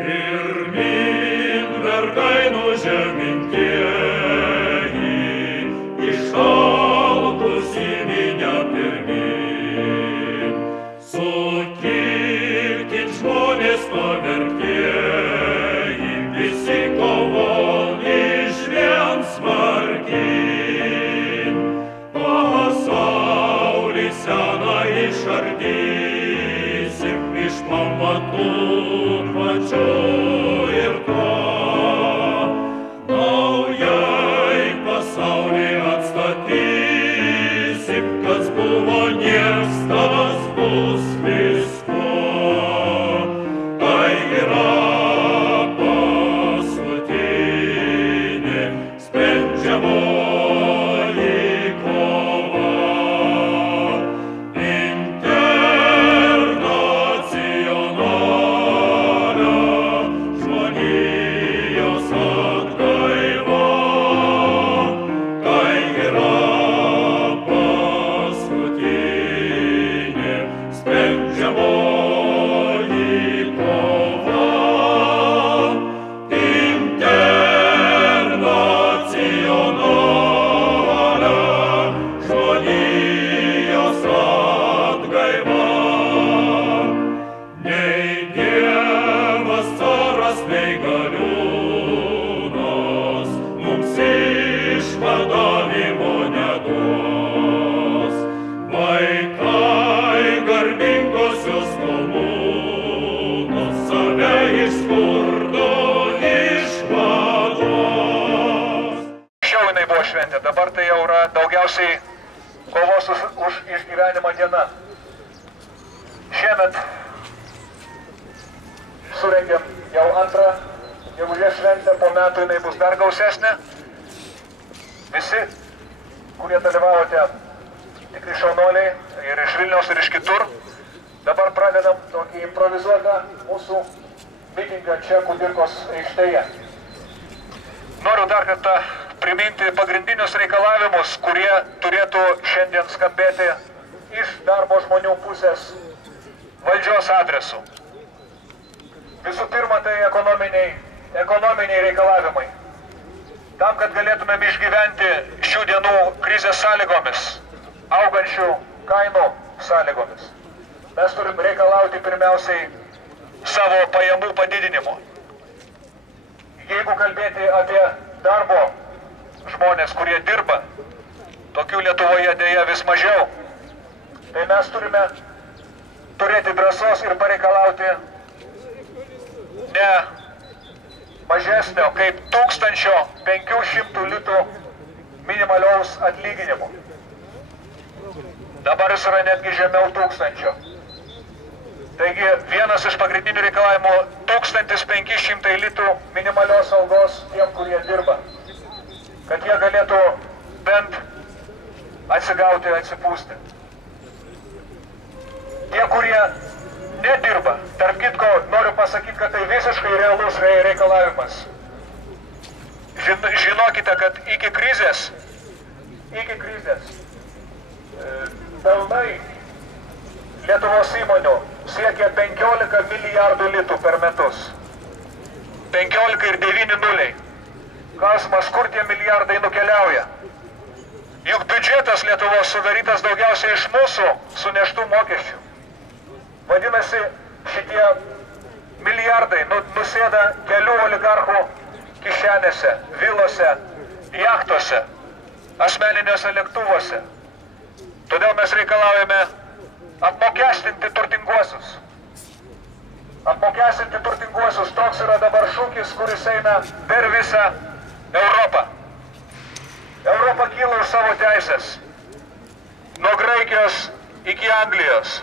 Pirmin vergainų žemintieji, išalkus į minią pirmin. Sukilkit žmonės pavergtieji, visi kovon išvien smarkin. Pasaulį seną išardysim iš pamatų pačių ir to. Naujai pasaulį atstatysim, kas buvo nieks, tas bus visko. Tai yra paskutinė sprendžiamoji kova. Dabar tai jau yra daugiausiai kovos už išgyvenimą diena. Šiemet surengėm jau antrą gegužės šventę, po metų jinai bus dar gausesnė. Visi, kurie dalyvavote, tikrai šaunuoliai ir iš Vilniaus ir iš kitur, dabar pradedam tokį improvizuotą mūsų mitingą čia Kudirkos aikštėje. Noriu dar kartą priminti pagrindinius reikalavimus, kurie turėtų šiandien skambėti iš darbo žmonių pusės valdžios adresų. Visų pirma, tai ekonominiai reikalavimai. Tam, kad galėtumėm išgyventi šių dienų krizės sąlygomis, augančių kainų sąlygomis, mes turim reikalauti pirmiausiai savo pajamų padidinimo. Jeigu kalbėti apie darbo žmonės, kurie dirba, tokių Lietuvoje dėja vis mažiau, tai mes turime turėti drąsos ir pareikalauti ne mažesnio kaip 1500 litų minimaliaus atlyginimo. Dabar jis yra netgi žemiau 1000. Taigi vienas iš pagrindinių reikalavimų 1500 litų minimalios algos tiem, kurie dirba, kad jie galėtų bent atsigauti, atsipūsti. Tie, kurie nedirba, tarp kitko, noriu pasakyti, kad tai visiškai realus reikalavimas. Žinokite, kad iki krizės pelnai Lietuvos įmonių siekia 15 milijardų litų per metus. 15 ir 9 nuliai. Klausimas, kur tie milijardai nukeliauja? Juk biudžetas Lietuvos sudarytas daugiausiai iš mūsų suneštų mokesčių. Vadinasi, šitie milijardai nusėda kelių oligarchų kišenėse, vilose, jachtose, asmeniniuose lėktuvuose. Todėl mes reikalaujame apmokestinti turtinguosius. Apmokestinti turtinguosius, toks yra dabar šūkis, kuris eina per visą Europą. Europa kyla už savo teisės. Nuo Graikijos iki Anglijos.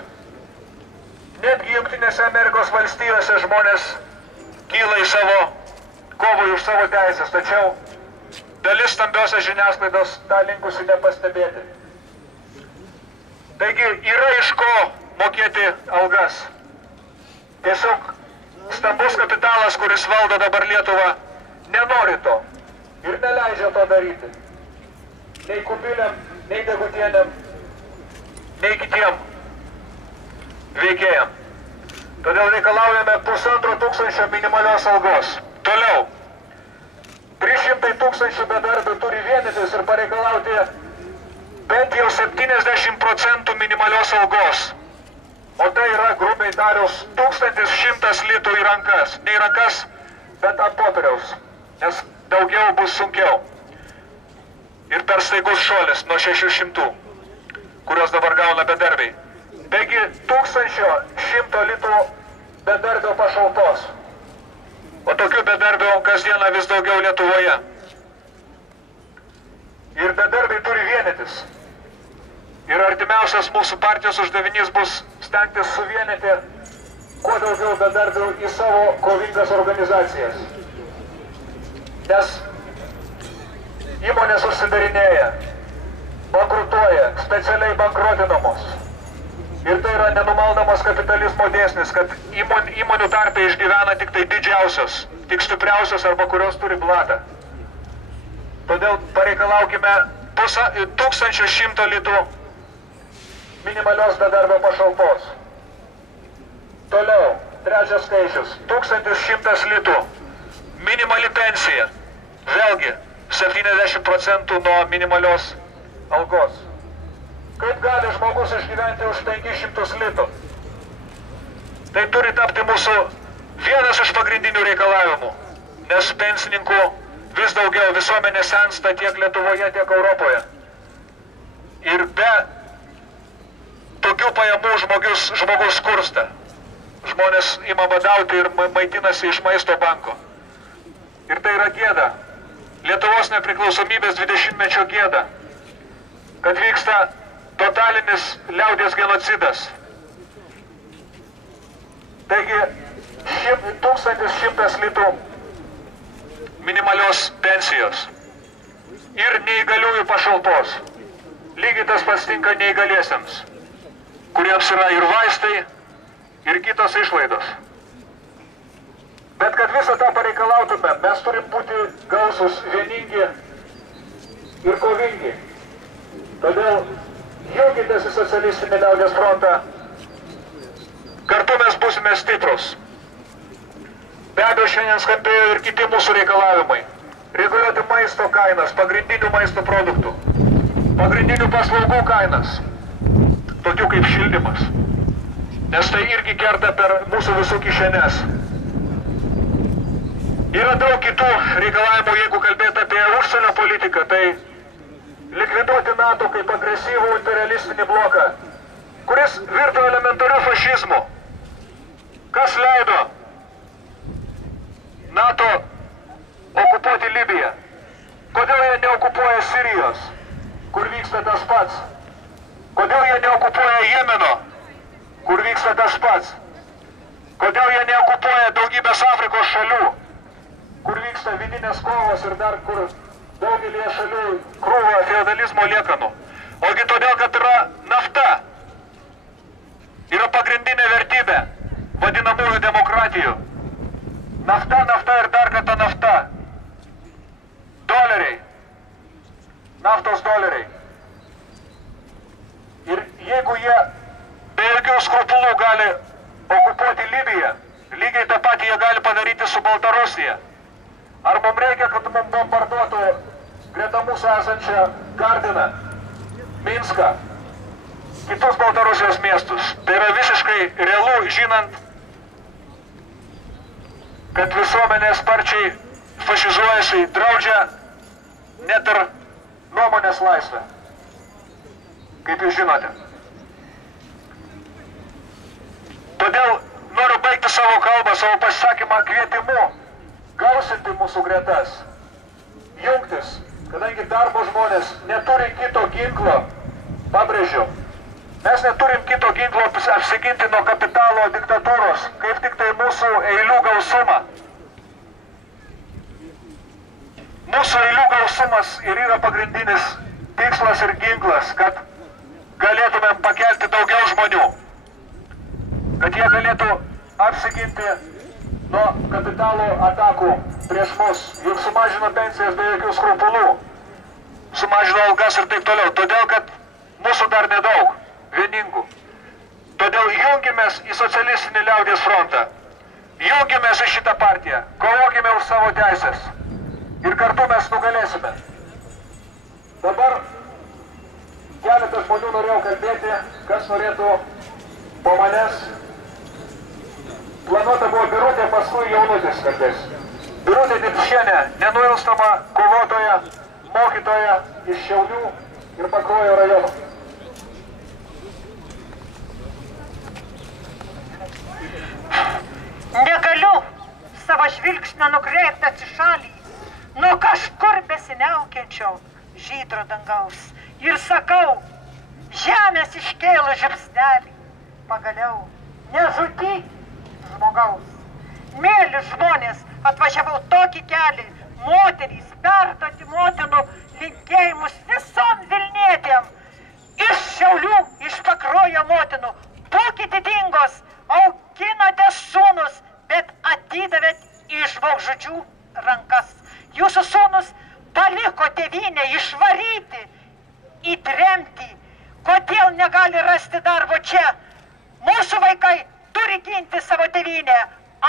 Netgi Jungtinėse Amerikos valstijose žmonės kyla į savo kovai už savo teisės, tačiau dalis stambiosios žiniasklaidos tą linkusi nepastebėti. Taigi yra iš ko mokėti algas. Tiesiog stambus kapitalas, kuris valdo dabar Lietuvą, nenori to ir neleidžia to daryti. Nei Kubiliam, nei Degutieniam, nei kitiem veikėjam. Todėl reikalaujame 1500 minimalios algos. Toliau. 300 tūkstančių bedarbių turi vienytis ir pareikalauti bent jau 70% minimalios algos. O tai yra, grubiai tarius, 1100 litų į rankas. Ne į rankas, bet ant popieriaus. Nes daugiau bus sunkiau. Ir per staigus šuolis nuo 600, kurios dabar gauna bedarbiai. Taigi 1100 litų bedarbio pašalpos. O tokių bedarbių kasdieną vis daugiau Lietuvoje. Ir bedarbiai turi vienytis. Ir artimiausias mūsų partijos uždavinys bus stengtis suvienyti kuo daugiau bedarbių į savo kovingas organizacijas. Nes įmonės užsidarinėja, bankrutuoja, specialiai bankrotinamos. Ir tai yra nenumaldomas kapitalizmo dėsnis, kad įmonių tarpe išgyvena tik tai didžiausios, tik stipriausios arba kurios turi blatą. Todėl pareikalaukime 1100 litų minimalios bedarbio pašalpos. Toliau, trečias skaičius, 1100 litų minimali pensija. Vėlgi, 70% nuo minimalios algos. Kaip gali žmogus išgyventi už 500 litų? Tai turi tapti mūsų vienas iš pagrindinių reikalavimų, nes pensininkų vis daugiau, visuomenė sensta tiek Lietuvoje, tiek Europoje. Ir be tokių pajamų žmogus skursta. Žmonės ima badauti ir maitinasi iš maisto banko. Ir tai yra gėda. Lietuvos nepriklausomybės 20-mečio gėda, kad vyksta totalinis liaudies genocidas. Taigi 1100 litų minimalios pensijos ir neįgaliųjų pašalpos. Lygiai tas pats tinka neįgaliesiems, kuriems yra ir vaistai, ir kitos išlaidos. Bet kad visą tą pareikalautume, mes turim būti gausūs, vieningi ir kovingi. Todėl junkitės į socialistinį liaudies frontą. Kartu mes būsime stiprus. Be abejo, šiandien skambėjo ir kiti mūsų reikalavimai. Reguliuoti maisto kainas, pagrindinių maisto produktų, pagrindinių paslaugų kainas, tokių kaip šildymas. Nes tai irgi kerta per mūsų visų kišenes. Yra daug kitų reikalavimų, jeigu kalbėti apie užsienio politiką, tai likviduoti NATO kaip agresyvų imperialistinį bloką, kuris virto elementariu fašizmu. Kas leido NATO okupuoti Libiją? Kodėl jie neokupuoja Sirijos, kur vyksta tas pats? Kodėl jie neokupuoja Jemeno, kur vyksta tas pats? Kodėl jie neokupuoja daugybės Afrikos šalių, kur vyksta vidinės kovos ir dar kur daugelį šalių krūva feodalizmo liekanų? Ogi todėl, kad yra nafta. Yra pagrindinė vertybė vadinamųjų demokratijų. Nafta, nafta ir dar kartą nafta. Doleriai. Naftos doleriai. Ir jeigu jie be jokių skrupulų gali okupuoti Libiją, lygiai tą patį jie gali padaryti su Baltarusija. Ar mums reikia, kad mums bombarduotų greta mūsų esančią Gardiną, Minską, kitus Baltarusijos miestus? Tai yra visiškai realu, žinant, kad visuomenė sparčiai fašizuojasi, draudžia net ir nuomonės laisvę, kaip jūs žinote. Todėl noriu baigti savo kalbą, savo pasisakymą kvietimu gausinti mūsų gretas, jungtis, kadangi darbo žmonės neturi kito ginklo, pabrėžiu, mes neturim kito ginklo apsiginti nuo kapitalo diktatūros, kaip tik tai mūsų eilių gausumą. Mūsų eilių gausumas ir yra pagrindinis tikslas ir ginklas, kad galėtumėm pakelti daugiau žmonių, kad jie galėtų apsiginti nuo kapitalo atakų prieš mus. Juk sumažino pensijas be jokių skrupulų, sumažino algas ir taip toliau. Todėl, kad mūsų dar nedaug, vieningų. Todėl jungimės į socialistinį liaudies frontą. Jungimės į šitą partiją. Kovokime už savo teisės. Ir kartu mes nugalėsime. Dabar keletą žmonių norėjau kalbėti, kas norėtų po manęs. Planuota buvo Birutė, paskui Jaunutis kalbės. Birutė Dipšienė, nenuilstama kovotoja, mokytoja iš Šiaulių ir Pakruojo rajono. Negaliu savo žvilgsnio nukreipti į šalį nuo kažkur besiniaukiančio žydro dangaus. Ir sakau, žemės iškėlė žiupsnelį, pagaliau nežudyk žmogaus. Mėly žmonės, atvažiavau tokį kelią, moterys, perduoti motinų linkėjimus visom Vilnietėm. Iš Šiaulių, iš Pakruojo motinų, būkite dingos, auginate sūnus, bet atidavėt į žmogžudžių rankas. Jūsų sūnus paliko tėvynę išvaryti į tremtį. Kodėl negali rasti darbo čia? Mūsų vaikai turi ginti savo tėvynę.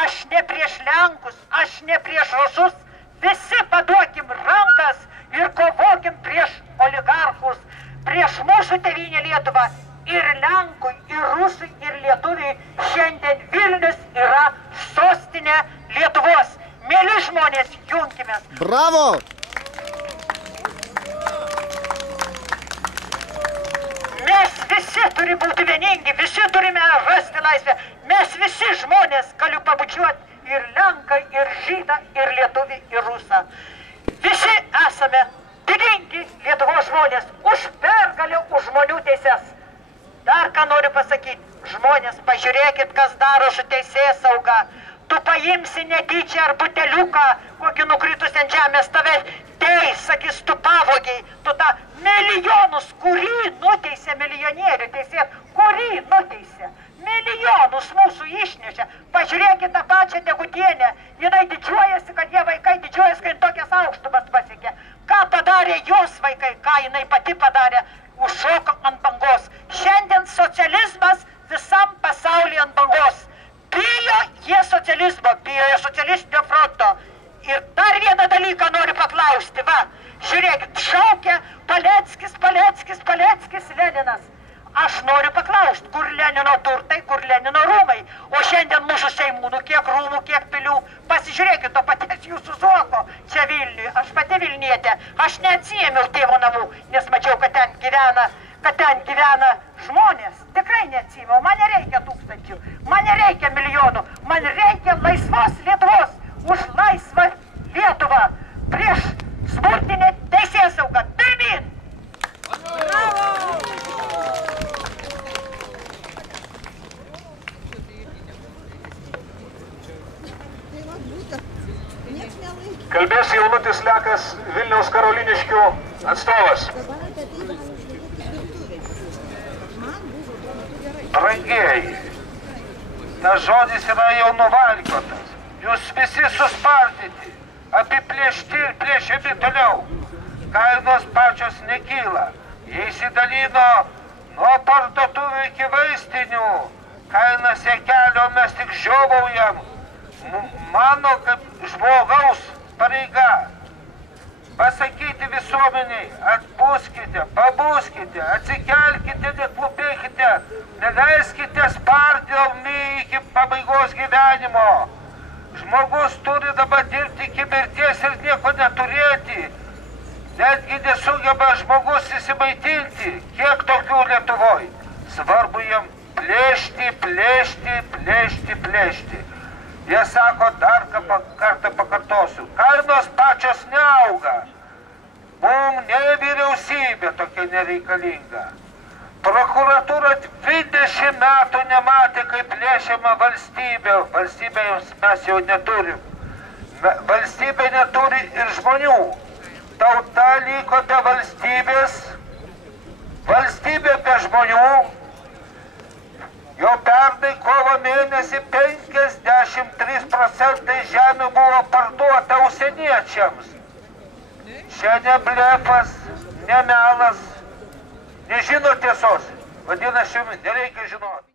Aš ne prieš Lenkus, aš ne prieš Rusus. Visi paduokim rankas ir kovokim prieš oligarchus, prieš mūsų tėvynę Lietuvą. Ir Lenkui, ir Rusui, ir Lietuviai šiandien Vilnius yra sostinė Lietuvos. Mėly žmonės, junkimės. Bravo! Mes visi turi būti vieningi, visi turime rasti laisvę. Mes visi žmonės, galiu pabučiuoti ir Lenką, ir Žydą, ir Lietuvį, ir Rusą. Visi esame didingi Lietuvos žmonės už pergalę, už žmonių teises. Dar ką noriu pasakyti, žmonės, pažiūrėkit, kas daro su teisėsauga. Tu paimsi netyčia ar buteliuką, kokį nukritus ant žemės, tave teis, sakys, tu pavogiai, tu tą milijonus, kurį nuteisė milijonierių teisėjas, kurį nuteisė, milijonus mūsų išnešė. Pažiūrėkit tą pačią Degutienę, jinai didžiuojasi, kad jie vaikai didžiuojasi, kad tokias aukštumas pasiekė. Ką padarė jos vaikai, ką jinai pati padarė, užšoko ant bangos. Šiandien socializmas visam pasaulyje ant bangos. Bijo jie socializmo, bijo jie socialistinio fronto. Ir dar vieną dalyką noriu paklausti, va, žiūrėkit, šaukia Paleckis, Paleckis, Paleckis, Leninas. Aš noriu paklausti, kur Lenino turtai, kur Lenino rūmai. O šiandien mūsų Seimūnų, kiek rūmų, kiek pilių. Pasižiūrėkit, to paties jūsų Zuoko čia Vilniuje. Aš pati Vilnietė, aš neatsiėmiau tėvo namų, nes mačiau, kad ten gyvena žmonės. Tikrai neatsiėmiau, man nereikia tūkstančių, man nereikia milijonų, man reikia laisvos Lietuvos, už laisvą Lietuvą, prieš smurtinę teisėsaugą. Pirmyn! Kalbės Jaunutis Lekas, Vilniaus Karoliniškių atstovas. Brangieji, tas žodis yra jau nuvalkiotas. Jūs visi suspardyti, apiplėšti ir plėšiami toliau. Kainos pačios nekyla. Jie įsidalino nuo parduotuvių iki vaistinių. Kainas jie kelio, mes tik žiovaujam. Mano kaip žmogaus pareiga pasakyti visuomeniai, atbuskite, pabuskite, atsikelkite, neklupėkite, neleiskite spardiomi iki pabaigos gyvenimo. Žmogus turi dabar dirbti iki mirties ir nieko neturėti. Netgi nesugeba žmogus įsimaitinti. Kiek tokių Lietuvoj? Svarbu jam plėšti, plėšti, plėšti, plėšti. Jie sako, dar kartą pakartosiu, kainos pačios neauga. Mums ne vyriausybė tokia nereikalinga. Prokuratūra 20 metų nematė, kaip plėšiama valstybė. Valstybė mes jau neturim. Valstybė neturi ir žmonių. Tauta liko be valstybės. Valstybė be žmonių. Jau pernai kovo mėnesį 53% žemių buvo parduota užsieniečiams. Čia ne blefas, ne melas, nežino tiesos. Vadinasi, jums nereikia žinoti.